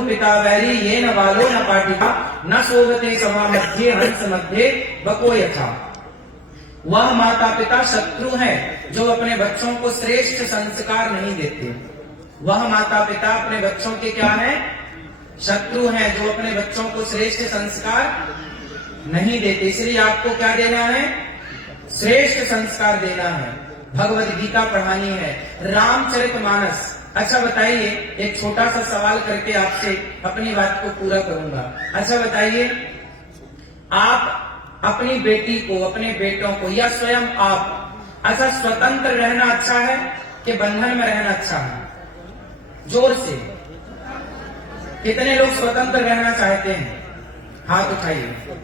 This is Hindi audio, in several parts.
बंधु पिता वैरी ये न बालो न पाटिका न शोभते सभा मध्य हंस मध्य बको यथा। वह माता पिता शत्रु हैं जो अपने बच्चों को श्रेष्ठ संस्कार नहीं देते। वह माता पिता अपने बच्चों के क्या है? शत्रु हैं जो अपने बच्चों को श्रेष्ठ संस्कार नहीं देते। इसलिए आपको क्या देना है? श्रेष्ठ संस्कार देना है, भगवत गीता पढ़ानी है, रामचरितमानस। अच्छा बताइए, एक छोटा सा सवाल करके आपसे अपनी बात को पूरा करूंगा। अच्छा बताइए, आप अपनी बेटी को, अपने बेटों को या स्वयं आप अच्छा स्वतंत्र रहना अच्छा है कि बंधन में रहना अच्छा है? जोर से कितने लोग स्वतंत्र रहना चाहते हैं? हाथ उठाइए।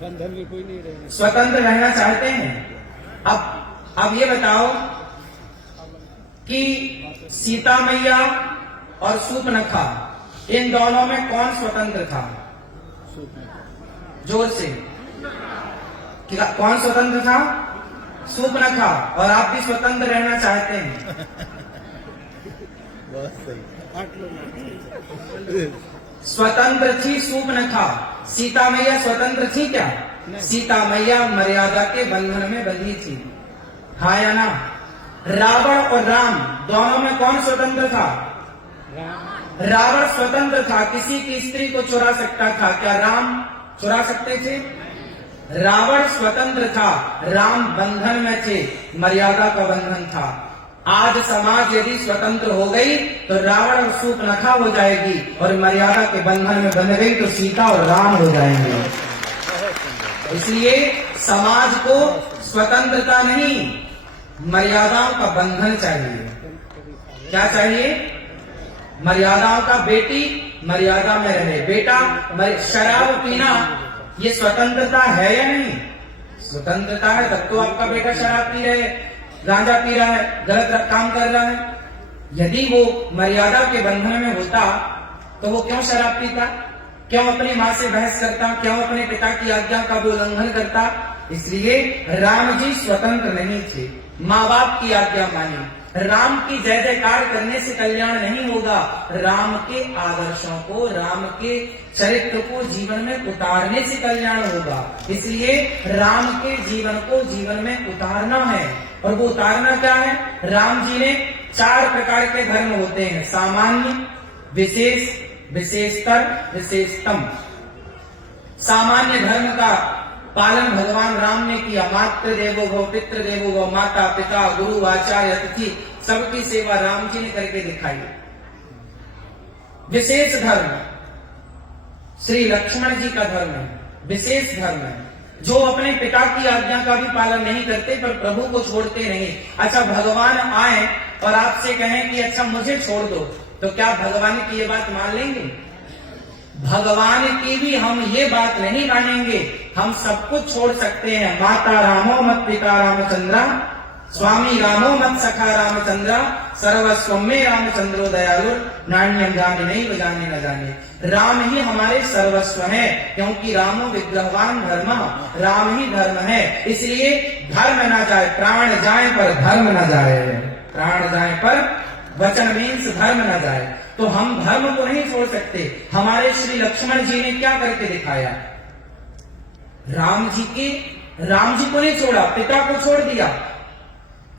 बंधन में कोई नहीं रहेगा। स्वतंत्र रहना चाहते हैं? अब ये बताओ कि सीता मैया और शूर्पणखा, इन दोनों में कौन स्वतंत्र था? जोर से, कौन स्वतंत्र था? शूर्पणखा। और आप भी स्वतंत्र रहना चाहते हैं? स्वतंत्र थी शूर्पणखा, सीता मैया स्वतंत्र थी क्या? सीता मैया मर्यादा के बंधन में बंधी थी, हाँ या ना? रावण और राम दोनों में कौन स्वतंत्र था? रावण स्वतंत्र था, किसी की स्त्री को चुरा सकता था, क्या राम चुरा सकते थे? रावण स्वतंत्र था, राम बंधन में थे, मर्यादा का बंधन था। आज समाज यदि स्वतंत्र हो गई तो रावण और शूर्पणखा हो जाएगी, और मर्यादा के बंधन में बंध गई तो सीता और राम हो जाएंगे। इसलिए समाज को स्वतंत्रता नहीं, मर्यादाओं का बंधन चाहिए। क्या चाहिए? मर्यादाओं का। बेटी मर्यादा में रहे, बेटा शराब पीना ये स्वतंत्रता है या नहीं? स्वतंत्रता है, तब तो आपका बेटा शराब पी रहे, गांजा पी रहा है, गलत काम कर रहा है। यदि वो मर्यादा के बंधन में होता तो वो क्यों शराब पीता? क्यों अपनी माँ से बहस करता? क्यों अपने पिता की आज्ञा का भी उल्लंघन करता? इसलिए राम जी स्वतंत्र नहीं थे, माँ बाप की आज्ञा मानी। राम की जय जयकार करने से कल्याण नहीं होगा, राम के आदर्शों को, राम के चरित्र को जीवन में उतारने से कल्याण होगा। इसलिए राम के जीवन को जीवन में उतारना है। और वो उतारना क्या है? राम जी ने 4 प्रकार के धर्म होते हैं, सामान्य, विशेष, विशेषतर, विशेषतम। सामान्य धर्म का पालन भगवान राम ने किया। मातृ देवो भव, पितृ देवो भव, माता पिता गुरु आचार्य अतिथि सबकी सेवा राम जी ने करके दिखाई। विशेष धर्म श्री लक्ष्मण जी का धर्म है, विशेष धर्म है, जो अपने पिता की आज्ञा का भी पालन नहीं करते पर प्रभु को छोड़ते नहीं। अच्छा, भगवान आए और आपसे कहें कि अच्छा मुझे छोड़ दो, तो क्या भगवान की ये बात मान लेंगे? भगवान की भी हम ये बात नहीं मानेंगे। हम सब कुछ छोड़ सकते हैं। माता रामो मत पिता रामचंद्रा, स्वामी रामो मत सखा रामचंद्रा, सर्वस्व में रामचंद्रो दयालु, नान्यम जाने नहीं बजाने न जाने। राम ही हमारे सर्वस्व है, क्योंकि रामो विग्रहवान धर्म, राम ही धर्म है। इसलिए धर्म न जाए, प्राण जाए पर धर्म न जाए, प्राण जाए पर वचन मीन्स धर्म न जाए। तो हम धर्म को नहीं छोड़ सकते। हमारे श्री लक्ष्मण जी ने क्या करके दिखाया? राम जी को नहीं छोड़ा, पिता को छोड़ दिया।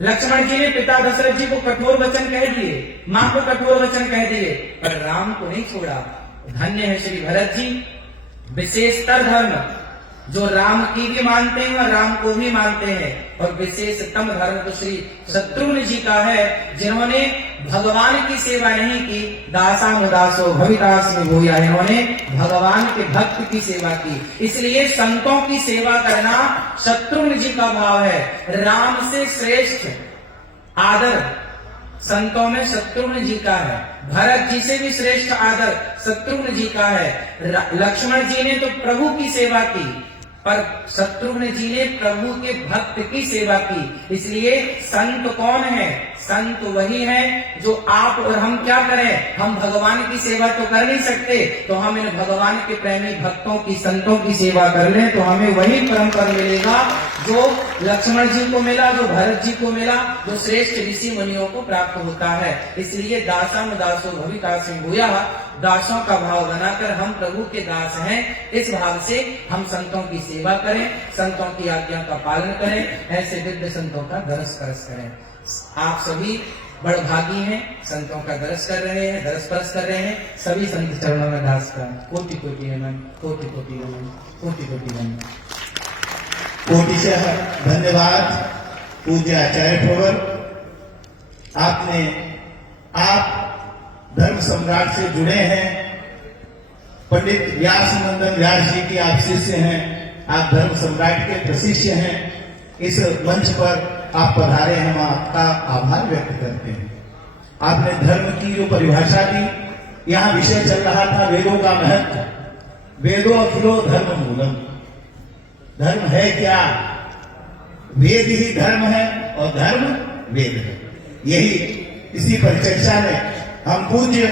लक्ष्मण जी ने पिता दशरथ जी को कठोर वचन कह दिए, मां को कठोर वचन कह दिए, पर राम को नहीं छोड़ा। धन्य है श्री भरत जी, विशेषतर धर्म जो राम की भी मानते हैं और राम को भी मानते हैं। और विशेषतम धर्म तो श्री शत्रुघ्न जी का है, जिन्होंने भगवान की सेवा नहीं की। दासानुदासो भविदास्मि भूया, इन्होंने भगवान के भक्त की सेवा की। इसलिए संतों की सेवा करना शत्रुघ्न जी का भाव है। राम से श्रेष्ठ आदर संतों में शत्रुघ्न जी का है, भरत जी से भी श्रेष्ठ आदर शत्रुघ्न जी का है। लक्ष्मण जी ने तो प्रभु की सेवा की, पर शत्रुघ्न जी ने प्रभु के भक्त की सेवा की। इसलिए संत कौन है? संत वही है जो आप और हम क्या करें? हम भगवान की सेवा तो कर नहीं सकते, तो हम इन भगवान के प्रेमी भक्तों की, संतों की सेवा कर लें तो हमें वही परम पद मिलेगा जो लक्ष्मण जी को मिला, जो भरत जी को मिला, जो श्रेष्ठ ऋषि मुनियों को प्राप्त होता है। इसलिए दासानुदासो भविदास्मि भूयः, दासों का भाव बनाकर हम प्रभु के दास हैं, इस भाव से हम संतों की सेवा करें, संतों की आज्ञा का पालन करें, ऐसे दिव्य संतों का दरस परस करें। आप सभी बड़भागी हैं, संतों का दरस कर रहे हैं, दरस परस कर रहे हैं। सभी संत चरणों में दास का कोटि कोटि नमन, कोटि कोटि नमन, कोटि कोटि नमन। कोटिशः धन्यवाद पूज्य आचार्य प्रवर। आप धर्म सम्राट से जुड़े हैं, पंडित व्यास नंदन व्यास जी के आप शिष्य हैं, आप धर्म सम्राट के प्रशिष्य हैं। इस मंच पर आप पधारे, हम आपका आभार व्यक्त करते हैं। आपने धर्म की जो परिभाषा दी, यहाँ विषय चल रहा था वेदों का महत्व। वेदो अखिलो धर्म मूलम। धर्म है क्या? वेद ही धर्म है और धर्म वेद है। यही इसी परिचर्चा में हम पूज्य